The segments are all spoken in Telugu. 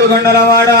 గొండలవాడా.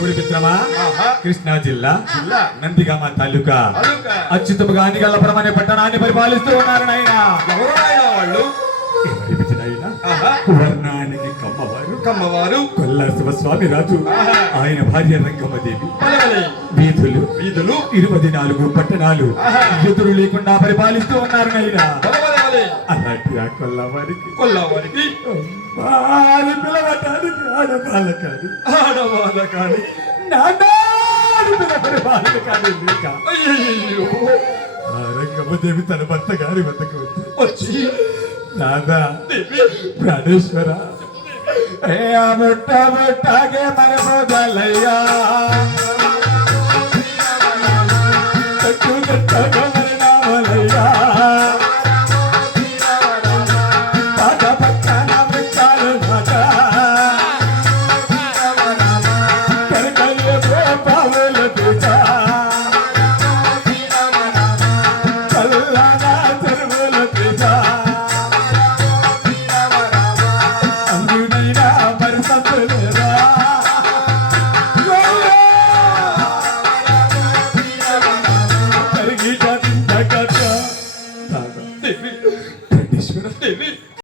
చూడు మిత్రమా కృష్ణా జిల్లా జిల్లా. నందిగామ తాలూకా. తాలూకా. అచ్యుతపు గానిగల్లపురం అనే పట్టణాన్ని పరిపాలిస్తూ ఉన్నారు నాయన. ఎవరు వాళ్ళు? ఆహా. కమ్మవారు కొల్లా శివస్వామి రాజు. ఆయన భార్య రంగమ్మదేవి వీధులు. వీధులు. ఇరవై నాలుగు పట్టణాలు. ఎదురు లేకుండా పరిపాలిస్తూ ఉన్నారు నైనా బలబలి అలాంటి ఆ కొల్లవారికి. కొల్లవారికి. పిలవటానికి ఆడవాళ్ళ కాదు ఆడవాళ్ళ కాదు రంగమ్మదేవి తన భర్త గారి వద్దకు వచ్చి దేవి. ప్రాణేశ్వర हे अनुटब टागे मर बदलैया